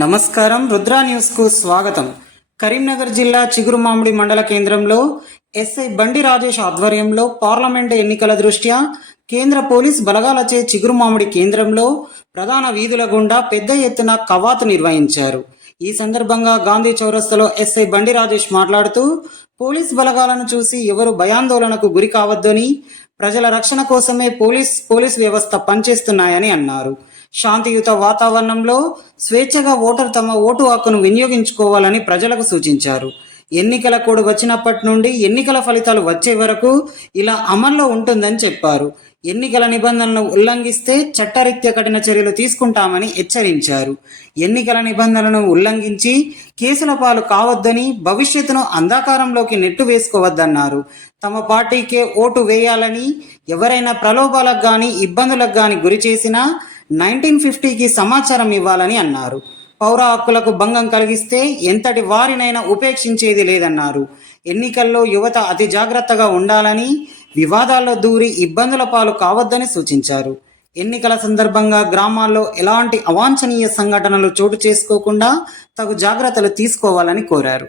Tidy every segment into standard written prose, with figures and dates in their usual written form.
నమస్కారం. రుద్రా న్యూస్ కు స్వాగతం. కరీంనగర్ జిల్లా చిగురుమామిడి మండల కేంద్రంలో ఎస్ఐ బండి రాజేష్ ఆధ్వర్యంలో పార్లమెంటు ఎన్నికల దృష్ట్యా కేంద్ర పోలీస్ బలగాలచే చిగురుమామిడి కేంద్రంలో ప్రధాన వీధుల గుండా పెద్ద ఎత్తున కవాతు నిర్వహించారు. ఈ సందర్భంగా గాంధీ చౌరస్తాలో ఎస్ఐ బండి రాజేష్ మాట్లాడుతూ పోలీస్ బలగాలను చూసి ఎవరు భయాందోళనకు గురి కావద్దని, ప్రజల రక్షణ కోసమే పోలీస్ వ్యవస్థ పనిచేస్తున్నాయని అన్నారు. శాంతియుత వాతావరణంలో స్వేచ్ఛగా ఓటరు తమ ఓటు హక్కును వినియోగించుకోవాలని ప్రజలకు సూచించారు. ఎన్నికల కోడ్ వచ్చినప్పటి నుండి ఎన్నికల ఫలితాలు వచ్చే వరకు ఇలా అమల్లో ఉంటుందని చెప్పారు. ఎన్నికల నిబంధనలను ఉల్లంఘిస్తే చట్టరీత్యా కఠిన చర్యలు తీసుకుంటామని హెచ్చరించారు. ఎన్నికల నిబంధనలను ఉల్లంఘించి కేసుల పాలు కావద్దని, భవిష్యత్తును అంధకారంలోకి నెట్టు వేసుకోవద్దన్నారు. తమ పార్టీకే ఓటు వేయాలని, ఎవరైనా ప్రలోభాలకు గాని ఇబ్బందులకు గాని గురి చేసినా 1950కి సమాచారం ఇవ్వాలని అన్నారు. పౌర హక్కులకు భంగం కలిగిస్తే ఎంతటి వారినైనా ఉపేక్షించేది లేదన్నారు. ఎన్నికల్లో యువత అతి జాగ్రత్తగా ఉండాలని, వివాదాల్లో దూరి ఇబ్బందుల పాలు కావద్దని సూచించారు. ఎన్నికల సందర్భంగా గ్రామాల్లో ఎలాంటి అవాంఛనీయ సంఘటనలు చోటు చేసుకోకుండా తగు జాగ్రత్తలు తీసుకోవాలని కోరారు.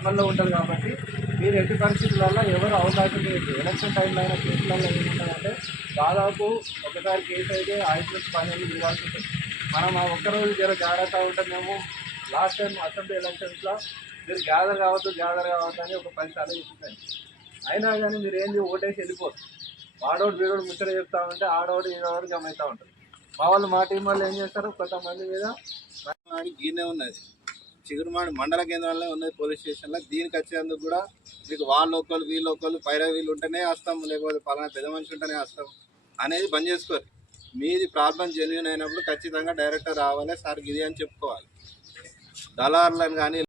అమల్లో ఉంటుంది కాబట్టి మీరు ఎట్టి పరిస్థితులలో ఎవరు అవకాశం లేదు. ఎలక్షన్ టైంలో అయినా కేసులలో ఏముంటుందంటే దాదాపు ఒకసారి కేసు అయితే 5 నుంచి 10 నెలలు తిరగాల్సి ఉంటుంది. మనం ఆ ఒక్కరోజు జాగ్రత్త ఉంటే మేము లాస్ట్ టైం అసెంబ్లీ ఎలక్షన్స్లో మీరు గ్యాదర్ కావద్దు అని ఒక 10 సార్లు చెప్తాను. అయినా కానీ మీరు ఏంది ఓటేసి వెళ్ళిపోరు. వాడోడు వీడోడు ముచ్చట చెప్తా ఉంటే ఆడోడు ఈడోడు జమ అవుతూ ఉంటారు. మా వాళ్ళు మా టీం వాళ్ళు ఏం చేస్తారు, కొంతమంది మీద గీనే ఉన్నది చిగురుమాడి మండల కేంద్రంలో ఉన్నది పోలీస్ స్టేషన్లో. దీనికి వచ్చేందుకు కూడా మీకు వాళ్ళు ఒకళ్ళు వీళ్ళు ఒకళ్ళు పైరా వీళ్ళు ఉంటేనే వస్తాం, లేకపోతే పలానా పెద్ద మనిషి ఉంటేనే వస్తాం అనేది బంద్ చేసుకోరు. మీది ప్రాబ్లం జెన్యూన్ అయినప్పుడు ఖచ్చితంగా డైరెక్టర్ రావాలి, సార్ ఇది అని చెప్పుకోవాలి. దళారులను కానీ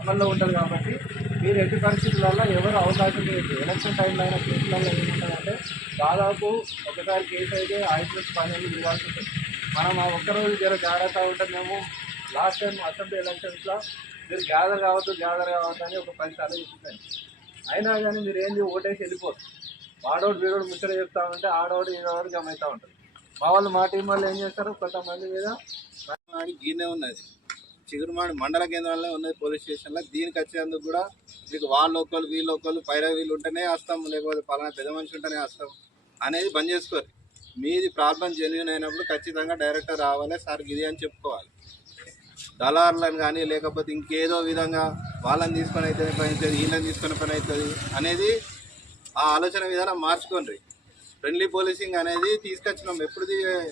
అమల్లో ఉంటుంది కాబట్టి మీరు ఎట్టి పరిస్థితులలో ఎవరు అవకాశం లేదు. ఎలక్షన్ టైంలో అయినా కేసులలో ఏముంటుందంటే దాదాపు ఒకసారి కేసు అయితే 5 నుంచి 10 నెలలు తిరగాల్సి ఉంటుంది. మనం ఆ ఒక్కరోజు జాగ్రత్త ఉంటే మేము లాస్ట్ టైం అసెంబ్లీ ఎలక్షన్స్లో మీరు గ్యాదర్ కావద్దు అని ఒక 10 సార్లు చెప్తాను. అయినా కానీ మీరు ఏంది ఓటేసి వెళ్ళిపోరు. వాడోడు వీడోడు ముచ్చట చెప్తా ఉంటే ఆడోడు ఈడోడు జమ అవుతూ ఉంటారు. మా వాళ్ళు మా టీం వాళ్ళు ఏం చేస్తారు, కొంతమంది మీద గీనే ఉన్నది చిగురుమాడి మండల కేంద్రంలో ఉన్నది పోలీస్ స్టేషన్లో. దీనికి వచ్చేందుకు కూడా మీకు వాళ్ళు ఒకళ్ళు వీళ్ళు ఒకళ్ళు పైరా వీళ్ళు ఉంటేనే వస్తాం, లేకపోతే పలానా పెద్ద మనిషి ఉంటేనే వస్తాం అనేది బంద్ చేసుకోరు. మీది ప్రాబ్లం జెన్యూన్ అయినప్పుడు ఖచ్చితంగా డైరెక్టర్ రావాలి, సార్ ఇది అని చెప్పుకోవాలి. దళారులను కానీ లేకపోతే ఇంకేదో విధంగా వాళ్ళని తీసుకొని అయితే పని అవుతుంది, వీళ్ళని తీసుకొని పని అవుతుంది అనేది ఆ ఆలోచన విధానం మార్చుకోండి. ఫ్రెండ్లీ పోలీసింగ్ అనేది తీసుకొచ్చినాం.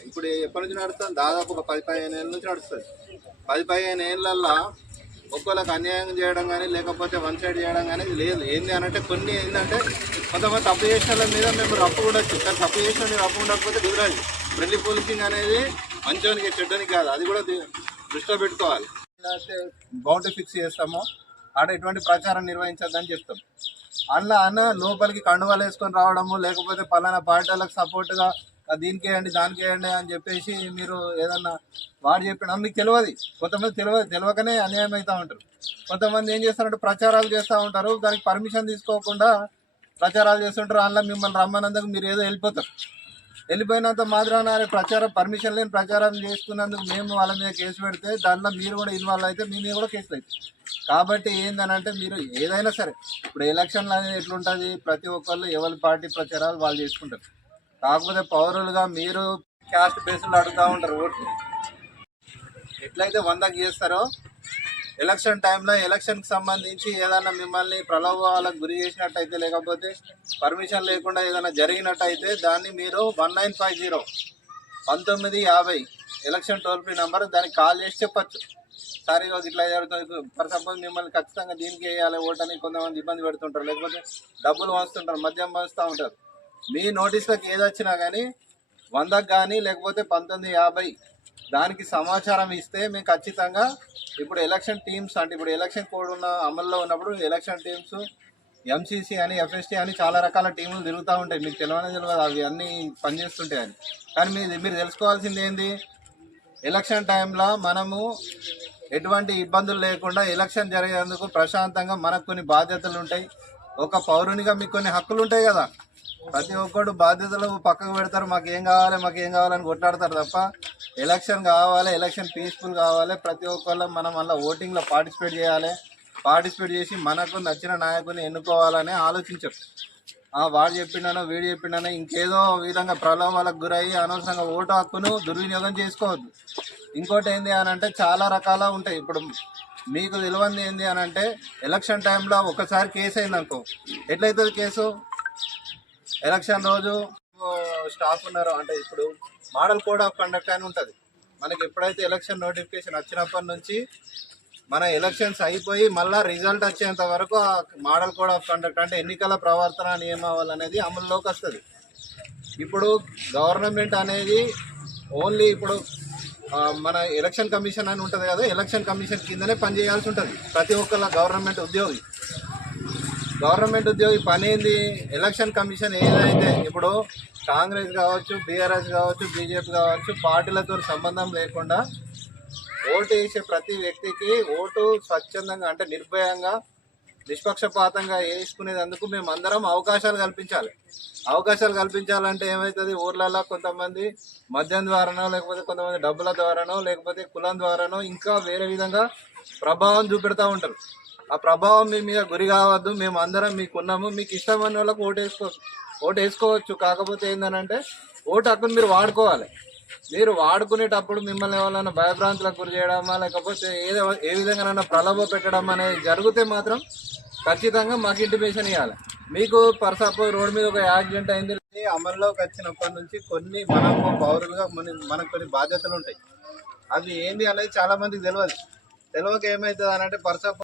ఇప్పుడు ఎప్పటి నుంచి నడుస్తుంది, దాదాపు ఒక 10-15 ఏళ్ళ నుంచి నడుస్తుంది. 10-15 ఏళ్ళల్లో ఒక్కొక్కరికి అన్యాయం చేయడం కానీ లేకపోతే వన్ సైడ్ చేయడం కానీ లేదు. ఏంది అనంటే కొన్ని ఏంటంటే కొంతమంది తప్పు చేసిన వాళ్ళ మీద మేము రప్పు ఉండొచ్చు, కానీ తప్పు చేసిన మీరు రప్పు ఉండకపోతే కుదరదు. ఫ్రెండ్లీ పోలీసింగ్ అనేది మంచోనికి చెడ్డనికి కాదు, అది కూడా దృష్టిలో పెట్టుకోవాలి. బౌండరీ ఫిక్స్ చేస్తామో ఆడ ఎటువంటి ప్రచారం నిర్వహించద్దని చెప్తాం. అన్న లోపలికి కండువాలు వేసుకొని రావడము, లేకపోతే పలానా పార్టీలకు సపోర్ట్గా దీనికి వేయండి దానికి వేయండి అని చెప్పేసి మీరు ఏదన్నా వాడు చెప్పిన మీకు తెలియదు. కొంతమంది తెలియకనే అన్యాయం అవుతూ ఉంటారు. కొంతమంది ఏం చేస్తారంటే ప్రచారాలు చేస్తూ ఉంటారు, దానికి పర్మిషన్ తీసుకోకుండా ప్రచారాలు చేస్తుంటారు. అందులో మిమ్మల్ని రమ్మన్నందుకు మీరు ఏదో వెళ్ళిపోయినంత మాత్రాన పర్మిషన్ లేని ప్రచారం చేసుకున్నందుకు మేము వాళ్ళ మీద కేసు పెడితే దాంట్లో మీరు కూడా ఇన్వాల్వ్ అయితే మీ మీద కూడా కేసులు అవుతాయి. కాబట్టి ఏందనంటే మీరు ఏదైనా సరే ఇప్పుడు ఎలక్షన్లు అనేది ఎట్లుంటుంది, ప్రతి ఒక్కళ్ళు ఎవరి పార్టీ ప్రచారాలు వాళ్ళు చేసుకుంటారు. కాకపోతే పౌరులుగా మీరు క్యాస్ట్ బేస్లో అడుగుతూ ఉంటారు ఓట్లు. ఎట్లయితే 100కి చేస్తారో ఎలక్షన్ టైంలో ఎలక్షన్కి సంబంధించి ఏదైనా మిమ్మల్ని ప్రలోభాలకు గురి చేసినట్టయితే లేకపోతే పర్మిషన్ లేకుండా ఏదైనా జరిగినట్టయితే దాన్ని మీరు 1950 1950 ఎలక్షన్ టోల్ ఫ్రీ నెంబర్ దానికి కాల్ చేసి చెప్పచ్చు. సార్ ఇట్లా జరుగుతుంది, ఫర్ సపోజ్ మిమ్మల్ని ఖచ్చితంగా దీనికి వేయాలి ఓటు అని కొంతమంది ఇబ్బంది పెడుతుంటారు, లేకపోతే డబ్బులు పంచుతుంటారు, మద్యం పంచుతూ ఉంటారు. మీ నోటీస్లకు ఏది వచ్చినా కానీ 100కి కానీ లేకపోతే 1950 దానికి సమాచారం ఇస్తే మేము ఖచ్చితంగా ఇప్పుడు ఎలక్షన్ టీమ్స్ అంటే ఇప్పుడు ఎలక్షన్ కోడ్ ఉన్న అమల్లో ఉన్నప్పుడు ఎలక్షన్ టీమ్స్ ఎంసీసీ అని ఎఫ్ఎస్టీ అని చాలా రకాల టీములు తిరుగుతూ ఉంటాయి. మీకు తెలియదు అవి అన్నీ పనిచేస్తుంటాయి అని. కానీ మీరు తెలుసుకోవాల్సింది ఏంది, ఎలక్షన్ టైంలో మనము ఎటువంటి ఇబ్బందులు లేకుండా ఎలక్షన్ జరిగేందుకు ప్రశాంతంగా మనకు కొన్ని బాధ్యతలు ఉంటాయి. ఒక పౌరునిగా మీకు కొన్ని హక్కులు ఉంటాయి కదా. ప్రతి ఒక్కరు బాధ్యతలు పక్కకు పెడతారు, మాకేం కావాలని కొట్లాడతారు తప్ప ఎలక్షన్ కావాలి, ఎలక్షన్ పీస్ఫుల్ కావాలి. ప్రతి ఒక్కళ్ళు మనం మళ్ళీ ఓటింగ్లో పార్టిసిపేట్ చేసి మనకు నచ్చిన నాయకుని ఎన్నుకోవాలని ఆలోచించరు. వాడు చెప్పిండనో వీడు చెప్పిండనో ఇంకేదో విధంగా ప్రలోభాలకు గురయ్యి అనవసరంగా ఓటు హక్కును దుర్వినియోగం చేసుకోవద్దు. ఇంకోటి ఏంది అని అంటే చాలా రకాల ఉంటాయి. ఇప్పుడు మీకు తెలియంది ఏంది అని అంటే ఎలక్షన్ టైంలో ఒకసారి కేసు అయింది అనుకో, ఎట్లయితుంది కేసు? ఎలక్షన్ రోజు స్టాఫ్ ఉన్నారు అంటే ఇప్పుడు మోడల్ కోడ్ ఆఫ్ కండక్ట్ అని ఉంటుంది. మనకి ఎప్పుడైతే ఎలక్షన్ నోటిఫికేషన్ వచ్చినప్పటి నుంచి మన ఎలక్షన్స్ అయిపోయి మళ్ళీ రిజల్ట్ వచ్చేంత వరకు ఆ మోడల్ కోడ్ ఆఫ్ కండక్ట్ అంటే ఎన్నికల ప్రవర్తన నియమావళి అనేది అమల్లోకి వస్తుంది. ఇప్పుడు గవర్నమెంట్ అనేది ఓన్లీ ఇప్పుడు మన ఎలక్షన్ కమిషన్ అని ఉంటుంది కదా, ఎలక్షన్ కమిషన్ కిందనే పనిచేయాల్సి ఉంటుంది ప్రతి ఒక్కళ్ళ గవర్నమెంట్ ఉద్యోగి పని ఏంది? ఎలక్షన్ కమిషన్ ఏదైతే ఇప్పుడు కాంగ్రెస్ కావచ్చు, బీఆర్ఎస్ కావచ్చు, బీజేపీ కావచ్చు, పార్టీలతో సంబంధం లేకుండా ఓటు వేసే ప్రతి వ్యక్తికి ఓటు స్వచ్ఛందంగా అంటే నిర్భయంగా నిష్పక్షపాతంగా వేసుకునేందుకు మేము అందరం అవకాశాలు కల్పించాలంటే ఏమవుతుంది? ఊర్లలో కొంతమంది మద్యం ద్వారానో లేకపోతే కొంతమంది డబ్బుల ద్వారానో లేకపోతే కులం ద్వారానో ఇంకా వేరే విధంగా ప్రభావం చూపెడతా ఉంటారు. ఆ ప్రభావం మీ మీద గురి కావద్దు. మేము అందరం మీకున్నాము, మీకు ఇష్టమైన వాళ్ళకు ఓటు వేసుకోవచ్చు. కాకపోతే ఏంటంటే ఓటు హక్కును మీరు వాడుకోవాలి. మీరు వాడుకునేటప్పుడు మిమ్మల్ని ఎవరైనా భయభ్రాంతులకు గురి చేయడమా లేకపోతే ఏ విధంగానైనా ప్రలోభ పెట్టడం అనేది జరిగితే మాత్రం ఖచ్చితంగా మాకు ఇంటిమేషన్ ఇవ్వాలి. మీకు ఫర్ సపోజ్ రోడ్ మీద ఒక యాక్సిడెంట్ అయింది, అమల్లోకి వచ్చినప్పటి నుంచి కొన్ని మనకు పౌరులుగా మనకు కొన్ని బాధ్యతలు ఉంటాయి. అవి ఏంది అనేది చాలా మందికి తెలియక ఏమవుతుంది అని అంటే ఫర్ సపోజ్